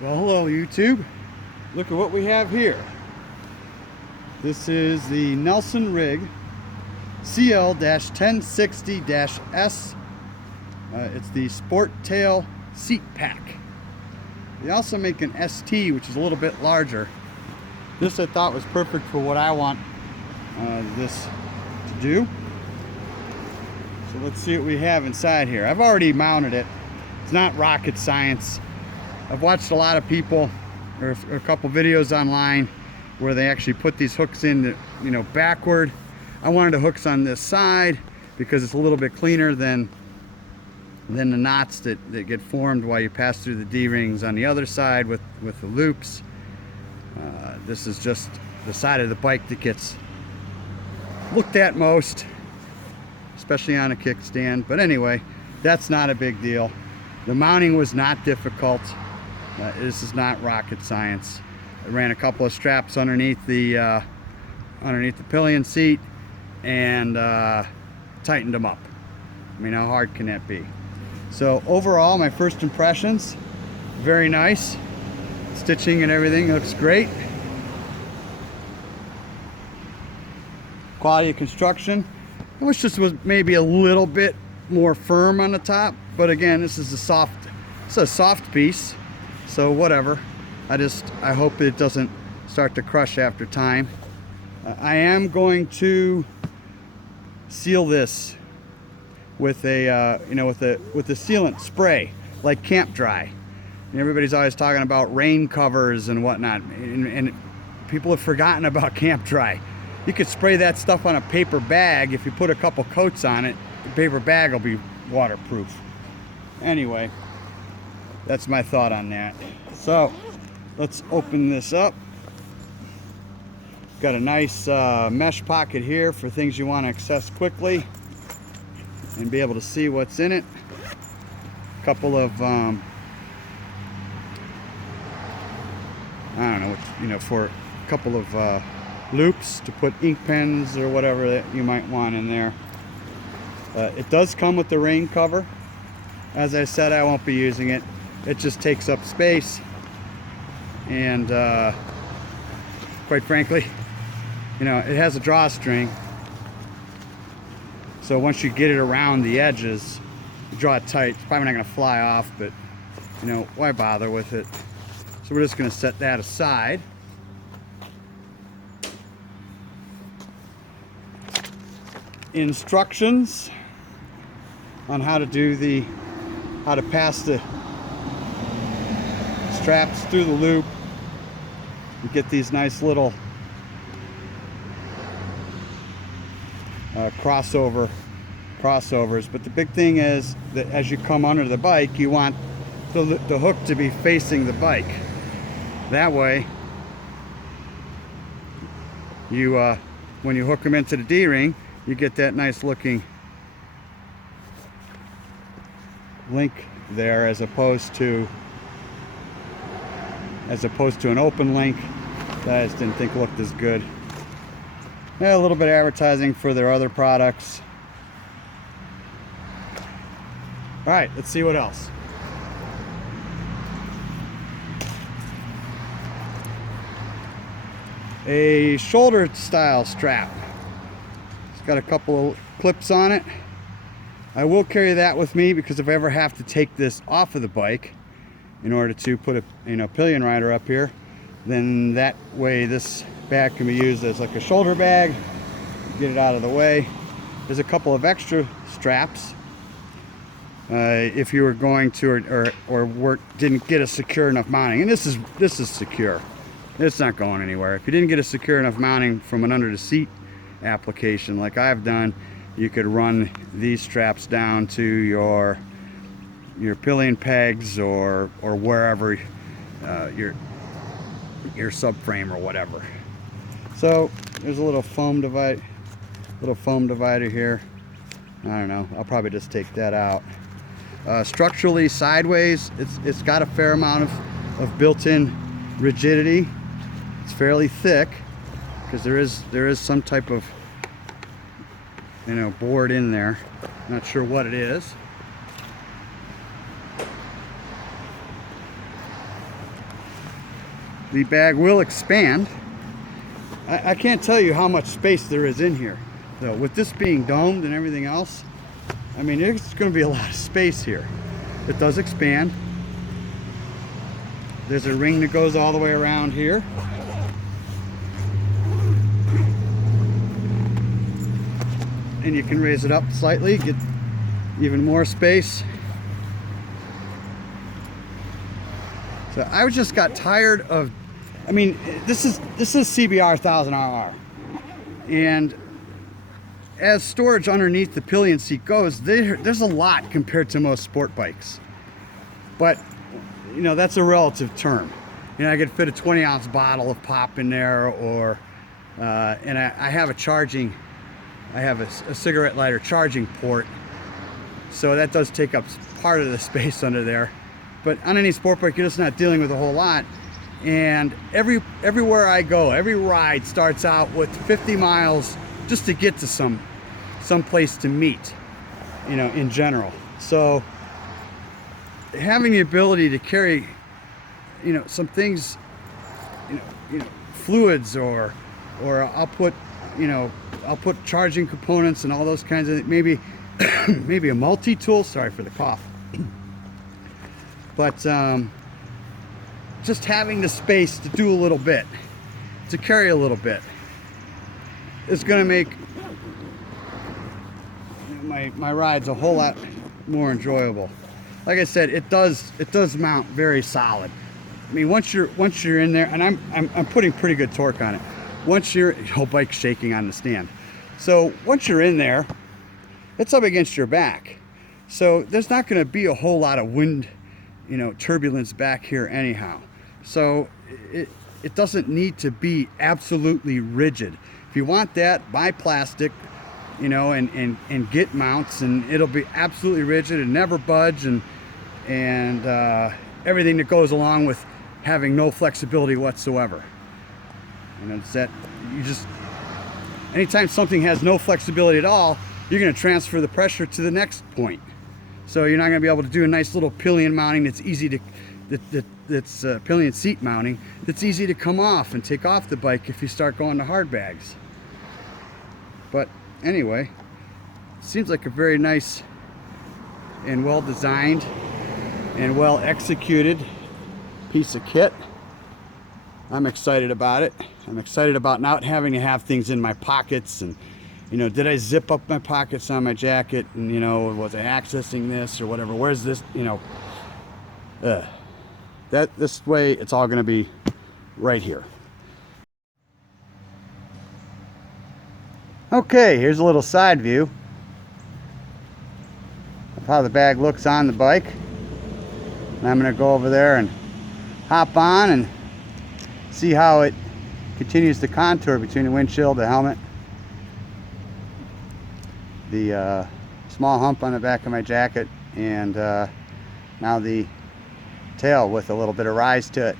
Well, hello YouTube. Look at what we have here. This is the Nelson-Rigg CL-1060-S. It's the Sport Tail Seat Pack. They also make an ST, which is a little bit larger. This I thought was perfect for what I want this to do. So let's see what we have inside here. I've already mounted it. It's not rocket science. I've watched a lot of people, or a couple videos online, where they actually put these hooks in, backward. I wanted the hooks on this side because it's a little bit cleaner than the knots that get formed while you pass through the D-rings on the other side with the loops. This is just the side of the bike that gets looked at most, especially on a kickstand. But anyway, that's not a big deal. The mounting was not difficult. This is not rocket science. I ran a couple of straps underneath the pillion seat and tightened them up. I mean, how hard can that be? So overall, my first impressions, very nice. Stitching and everything looks great. Quality of construction, I wish this was maybe a little bit more firm on the top, but again, this is a soft piece. So whatever, I hope it doesn't start to crush after time. I am going to seal this with a with the sealant spray, like Camp Dry. And everybody's always talking about rain covers and whatnot, and people have forgotten about Camp Dry. You could spray that stuff on a paper bag. If you put a couple coats on it, the paper bag will be waterproof. Anyway, that's my thought on that. So let's open this up. Got a nice mesh pocket here for things you want to access quickly and be able to see what's in it. A couple of I don't know, for a couple of loops to put ink pens or whatever that you might want in there. It does come with the rain cover. As I said, I won't be using it. It just takes up space, and quite frankly, it has a drawstring, so once you get it around the edges, you draw it tight. It's probably not going to fly off, but why bother with it? So we're just going to set that aside. Instructions on how to pass the straps through the loop. You get these nice little crossovers, but the big thing is that as you come under the bike, you want the hook to be facing the bike. That way, when you hook them into the D-ring, you get that nice looking link there, as opposed to an open link that I just didn't think looked as good. Yeah, a little bit of advertising for their other products. All right, let's see what else. A shoulder style strap. It's got a couple of clips on it. I will carry that with me, because if I ever have to take this off of the bike in order to put a pillion rider up here, then that way this bag can be used as like a shoulder bag. Get it out of the way. There's a couple of extra straps if you were going to or didn't get a secure enough mounting, and this is secure. It's not going anywhere. If you didn't get a secure enough mounting from an under the seat application like I've done, you could run these straps down to your pillion pegs or wherever your subframe or whatever. So there's a little foam divider here. I don't know, I'll probably just take that out. Structurally sideways, it's got a fair amount of built-in rigidity. It's fairly thick because there is some type of board in there. Not sure what it is. the bag will expand. I can't tell you how much space there is in here, though. With this being domed and everything else, I mean, it's going to be a lot of space here. It does expand. There's a ring that goes all the way around here. And you can raise it up slightly, get even more space. So I just got tired of, I mean, this is CBR 1000RR, and as storage underneath the pillion seat goes, there's a lot compared to most sport bikes. But, you know, that's a relative term. You know, I could fit a 20-ounce bottle of pop in there, or, and I have a cigarette lighter charging port, so that does take up part of the space under there. But on any sport bike, you're just not dealing with a whole lot. And everywhere I go, every ride starts out with 50 miles just to get to some place to meet, you know, in general. So having the ability to carry, you know, some things, you know, fluids, or I'll put charging components and all those kinds of, maybe a multi-tool. Sorry for the cough. But just having the space to do a little bit, to carry a little bit, is going to make my rides a whole lot more enjoyable. Like I said, it does mount very solid. I mean, once you're in there, and I'm putting pretty good torque on it. Once your whole bike's shaking on the stand, so once you're in there, it's up against your back. So there's not going to be a whole lot of wind, you know, turbulence back here anyhow. So it doesn't need to be absolutely rigid. If you want that, buy plastic, you know, and get mounts, and it'll be absolutely rigid and never budge, and everything that goes along with having no flexibility whatsoever. And it's that you just, anytime something has no flexibility at all, you're going to transfer the pressure to the next point. So you're not going to be able to do a nice little pillion mounting that's easy to, that's pillion seat mounting that's easy to come off and take off the bike if you start going to hard bags. But anyway, it seems like a very nice and well designed and well executed piece of kit. I'm excited about it. I'm excited about not having to have things in my pockets, and, you know, did I zip up my pockets on my jacket, and, you know, was I accessing this or whatever? Where's this, you know? This way it's all going to be right here. Okay, here's a little side view of how the bag looks on the bike. And I'm going to go over there and hop on and see how it continues to contour between the windshield, the helmet, the small hump on the back of my jacket, and now the tail with a little bit of rise to it.